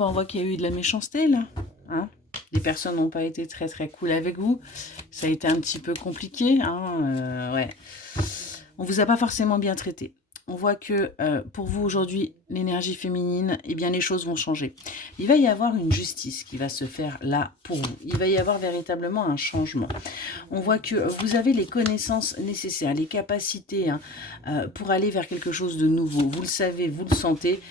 On voit qu'il y a eu de la méchanceté là. Hein, les personnes n'ont pas été très cool avec vous. Ça a été un petit peu compliqué. Hein, ouais. On vous a pas forcément bien traité. On voit que pour vous aujourd'hui, l'énergie féminine, eh bien les choses vont changer. Il va y avoir une justice qui va se faire là pour vous. Il va y avoir véritablement un changement. On voit que vous avez les connaissances nécessaires, les capacités pour aller vers quelque chose de nouveau. Vous le savez, vous le sentez.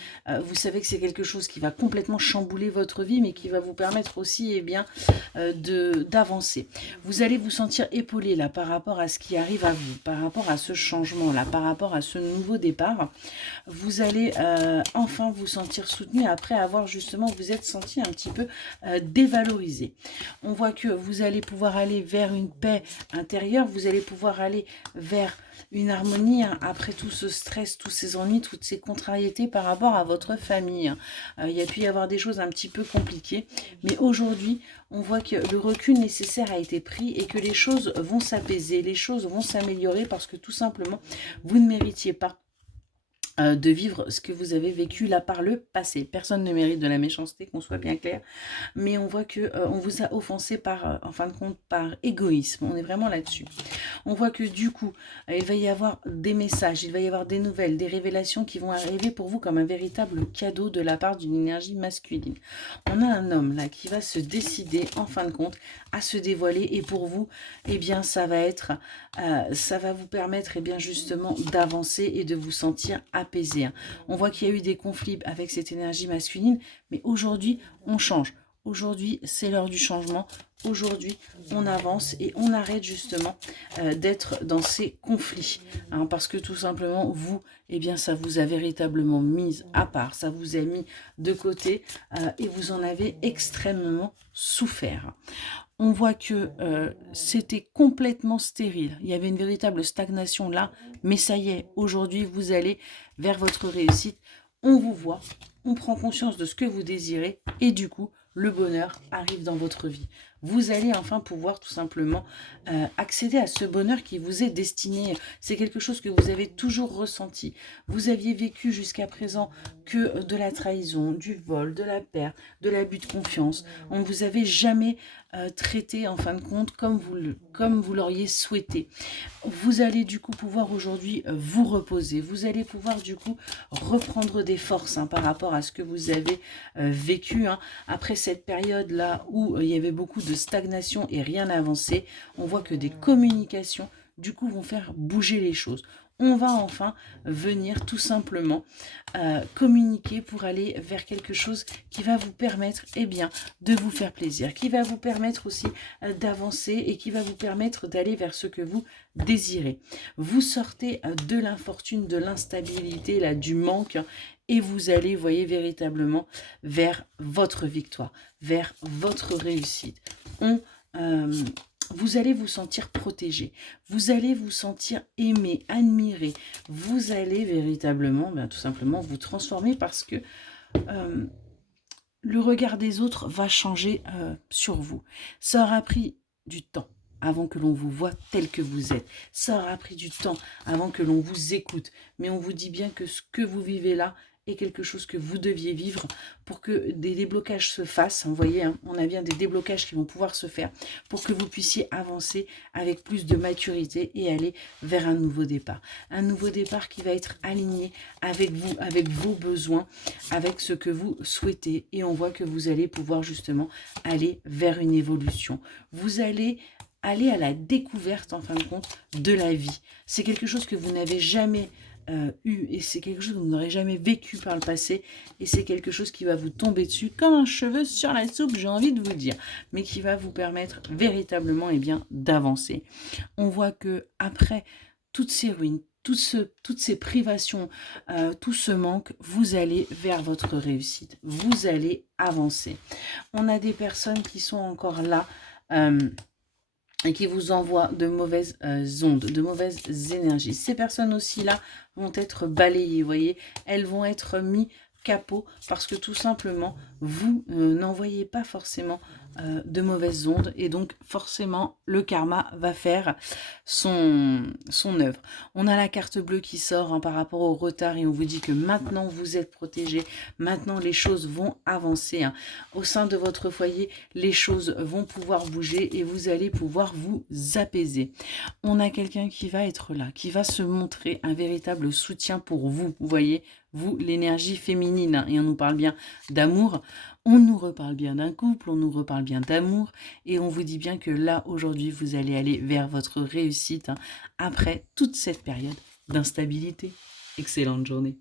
Vous savez que c'est quelque chose qui va complètement chambouler votre vie, mais qui va vous permettre aussi eh bien, d'avancer. Vous allez vous sentir épaulé là par rapport à ce qui arrive à vous, par rapport à ce changement là, par rapport à ce nouveau départ. Vous allez enfin vous sentir soutenu après avoir justement, vous êtes senti un petit peu dévalorisé. On voit que vous allez pouvoir aller vers une paix intérieure, vous allez pouvoir aller vers une harmonie après tout ce stress, tous ces ennuis, toutes ces contrariétés par rapport à votre famille. Il y a pu y avoir des choses un petit peu compliquées, mais aujourd'hui, on voit que le recul nécessaire a été pris et que les choses vont s'apaiser, les choses vont s'améliorer parce que tout simplement, vous ne méritiez pas de vivre ce que vous avez vécu là par le passé. Personne ne mérite de la méchanceté, qu'on soit bien clair, mais on voit que on vous a offensé par, en fin de compte, par égoïsme. On est vraiment là-dessus. On voit que du coup, il va y avoir des messages, il va y avoir des nouvelles, des révélations qui vont arriver pour vous comme un véritable cadeau de la part d'une énergie masculine. On a un homme là qui va se décider, en fin de compte, à se dévoiler et pour vous, eh bien, ça va être, ça va vous permettre, eh bien, justement, d'avancer et de vous sentir apaisé. On voit qu'il y a eu des conflits avec cette énergie masculine, mais aujourd'hui, on change. Aujourd'hui, c'est l'heure du changement. Aujourd'hui, on avance et on arrête justement d'être dans ces conflits. Hein, parce que tout simplement, vous, eh bien, ça vous a véritablement mis à part. Ça vous a mis de côté et vous en avez extrêmement souffert. On voit que c'était complètement stérile. Il y avait une véritable stagnation là. Mais ça y est, aujourd'hui, vous allez vers votre réussite. On vous voit, on prend conscience de ce que vous désirez et du coup, le bonheur arrive dans votre vie. Vous allez enfin pouvoir tout simplement accéder à ce bonheur qui vous est destiné. C'est quelque chose que vous avez toujours ressenti. Vous aviez vécu jusqu'à présent que de la trahison, du vol, de la perte, de l'abus de confiance. On ne vous avait jamais traité en fin de compte comme vous l'auriez souhaité. Vous allez du coup pouvoir aujourd'hui vous reposer. Vous allez pouvoir du coup reprendre des forces par rapport à ce que vous avez vécu. Après cette période-là où il y avait beaucoup de stagnation et rien n'avançait, on voit que des communications du coup vont faire bouger les choses. On va enfin venir tout simplement communiquer pour aller vers quelque chose qui va vous permettre eh bien, de vous faire plaisir, qui va vous permettre aussi d'avancer et qui va vous permettre d'aller vers ce que vous désirez. Vous sortez de l'infortune, de l'instabilité, là, du manque et vous allez, voyez, véritablement vers votre victoire, vers votre réussite. Vous allez vous sentir protégé, vous allez vous sentir aimé, admiré, vous allez véritablement, tout simplement, vous transformer parce que le regard des autres va changer sur vous. Ça aura pris du temps avant que l'on vous voie tel que vous êtes. Ça aura pris du temps avant que l'on vous écoute. Mais on vous dit bien que ce que vous vivez là est quelque chose que vous deviez vivre pour que des déblocages se fassent. Vous voyez, on a bien des déblocages qui vont pouvoir se faire pour que vous puissiez avancer avec plus de maturité et aller vers un nouveau départ. Un nouveau départ qui va être aligné avec vous, avec vos besoins, avec ce que vous souhaitez. Et on voit que vous allez pouvoir justement aller vers une évolution. Vous allez aller à la découverte, en fin de compte, de la vie. C'est quelque chose que vous n'avez jamais eu et c'est quelque chose que vous n'aurez jamais vécu par le passé et c'est quelque chose qui va vous tomber dessus comme un cheveu sur la soupe, j'ai envie de vous dire, mais qui va vous permettre véritablement eh bien, d'avancer. On voit que après toutes ces ruines, toutes ces privations, tout ce manque, vous allez vers votre réussite, vous allez avancer. On a des personnes qui sont encore là et qui vous envoient de mauvaises ondes, de mauvaises énergies. Ces personnes aussi-là vont être balayées, vous voyez, elles vont être mises capot parce que tout simplement, vous n'envoyez pas forcément de mauvaises ondes et donc forcément le karma va faire son œuvre. On a la carte bleue qui sort par rapport au retard et on vous dit que maintenant vous êtes protégé, maintenant les choses vont avancer. Au sein de votre foyer, les choses vont pouvoir bouger et vous allez pouvoir vous apaiser. On a quelqu'un qui va être là, qui va se montrer un véritable soutien pour vous. Vous voyez, vous, l'énergie féminine, et on nous parle bien d'amour, on nous reparle bien d'un couple, on nous reparle bien d'amour, et on vous dit bien que là, aujourd'hui, vous allez aller vers votre réussite après toute cette période d'instabilité. Excellente journée.